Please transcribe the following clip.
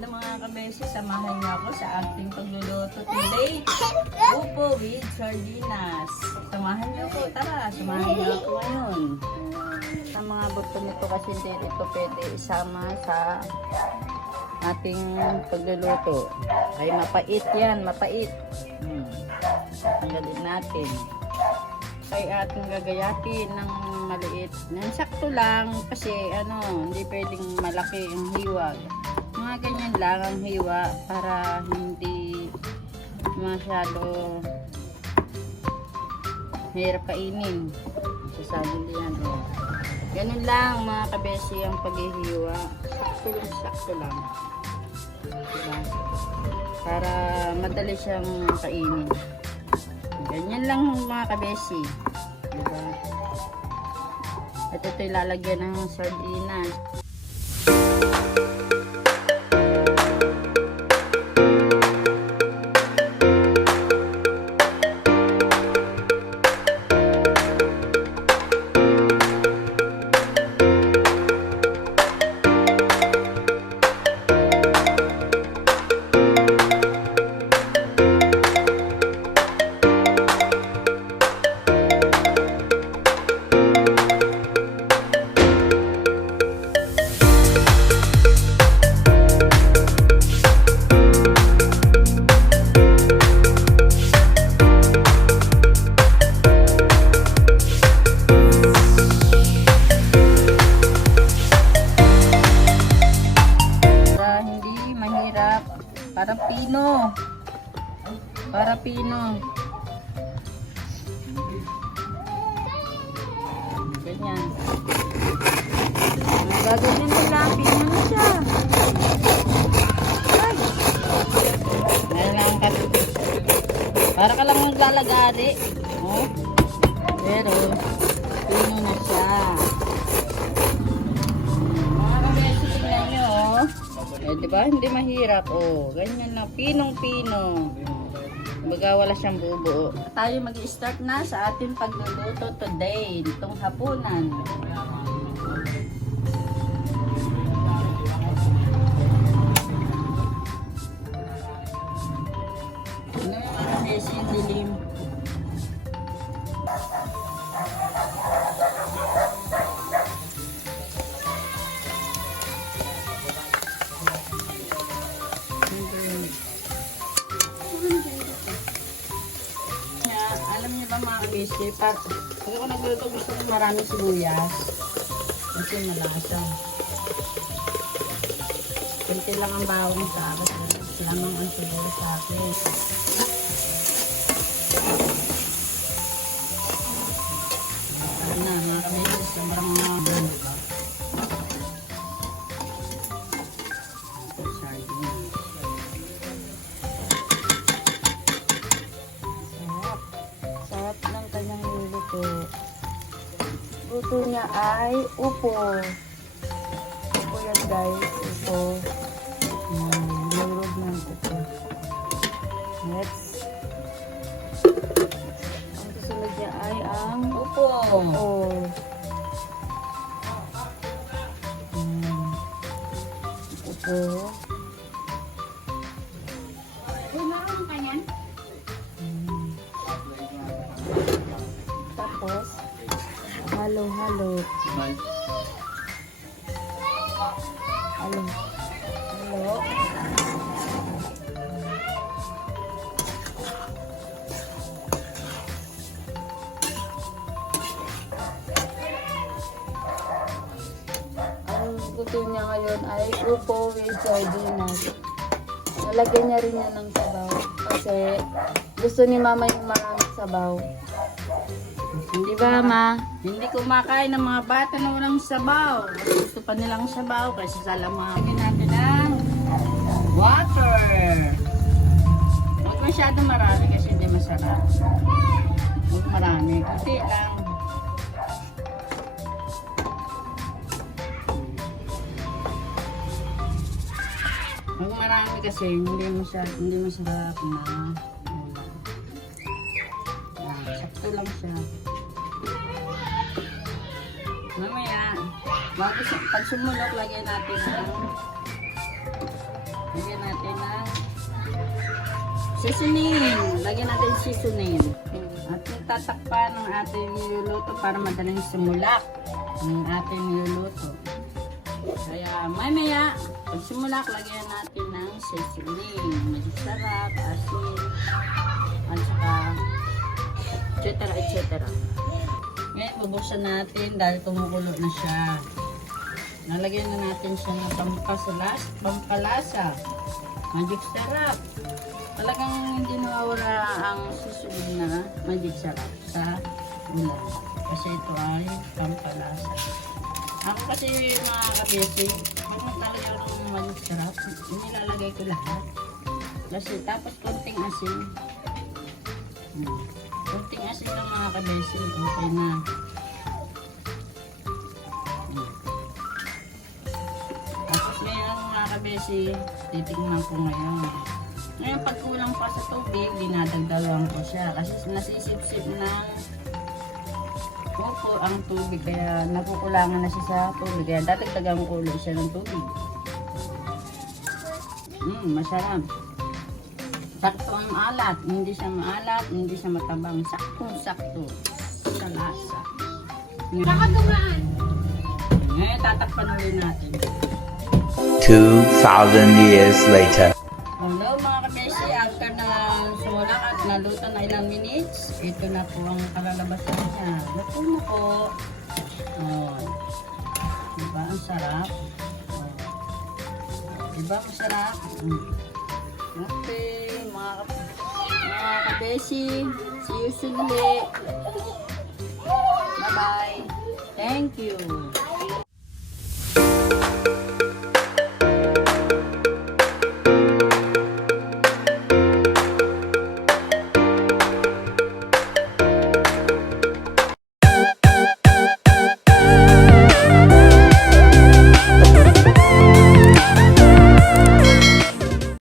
Magandang mga kabesi, samahan niyo ako sa ating pagluluto today. Upo with sardinas. Samahan niyo ako, tara, samahan niyo ako ngayon. Ang mga buto nito kasi hindi ito pwede isama sa ating pagluluto. Ay mapait yan, mapait. Tanggalin natin. Ay ating gagayatin ng maliit. Nang sakto lang kasi hindi pwedeng malaki ang hiwa. Mga ganyan lang ang hiwa para hindi masyado mahirap kainin. Sasali yan. Ganun lang mga kabesi ang paghihiwa. Sakto lang. Diba? Para madali siyang kainin. Ganyan lang mga kabesi. Diba? At ito ilalagyan ng sardinas. Para pino. Para pino. Ganyan. Gagawin nila. Pino na siya. Ay. Ngayon ka. Para ka lang maglalagari. Oh. Pero, pino na siya. Mga kabesi, tingnan nyo. Oh. Diba? Hindi mahirap. Oh, ganyan lang. Pinong-pino. Baga wala siyang buo-buo. Tayo mag-start na sa ating pagluluto today. Itong hapunan. Ano yung mga dilim? Alam niyo ba mga kabisi, pag ako nagluto gusto ko maraming sibuyas kasi malasa. Kunti lang ang bawang sa akin, lamang ang sibuyas sa akin. Ano na mga kabisi, sobrang mga luto niya ay upo. Upo yan guys. Upo. Lurog ng upo. Next. Ang susunod niya ay ang upo. Upo. Upo. Uy, marunong ka yan? Tapos, halo. Halo. Ang luto niya ngayon ay upo with sardinas. Nalagyan niya rin yan ng sabaw. Kasi gusto ni mama yung maraming sabaw. Hindi ba, ma? Hindi kumakain ng mga bata na walang sabaw. Gusto pa nilang sabaw kasi salamagin natin ng water. Huwag masyado marami kasi hindi masarap. Huwag marami. Kunti lang. Huwag marami kasi hindi masarap na. Sakto lang siya. Mamaya, pag sumulok, lagyan natin ng natin ng seasoning. Lagyan natin seasoning. At tatakpan ng ating niluluto para madaling sumulak ng ating niluluto. Kaya mamaya, pag sumulak, lagyan natin ng seasoning. Medyo sarap, asin, at saka etc. Ngayon, bubuksan natin dahil kumukulo na siya. Nalagyan na natin siya ng pampalasa. Magic sarap. Talagang hindi nawawala ang susunod na magic sarap sa ulam. Kasi ito ay pampalasa. Ako kasi mga kabesi, pag nagtalagay ako ng magic sarap, inilalagay ko lahat. Kasi tapos konting asin. Konting asin lang mga kabesi, okay na. Tapos ngayon mga kabesi, titignan ko ngayon. Ngayon pag kulang pa sa tubig, dinadagdagan ko siya. Kasi nasisip-sip ng opo ang tubig. Kaya nakukulangan na siya sa tubig. Kaya dadagdagan ko ulit siya ng tubig. Masarap. Sakto ang alat. Hindi siya maalat, hindi siya matabang. Sakto-sakto sa lasa. Nakatumaan. Ngayon tatakpan ulit natin. 2,000 years later. Hello mga kabesi, after na sumulak at naluto na ilang minutes, ito na po ang kalalabasan niya. Luto na po. Oh. Diba ang sarap? Oh. Diba masarap? Okay, mga kabesi, see you soon ulit. Bye-bye. Thank you.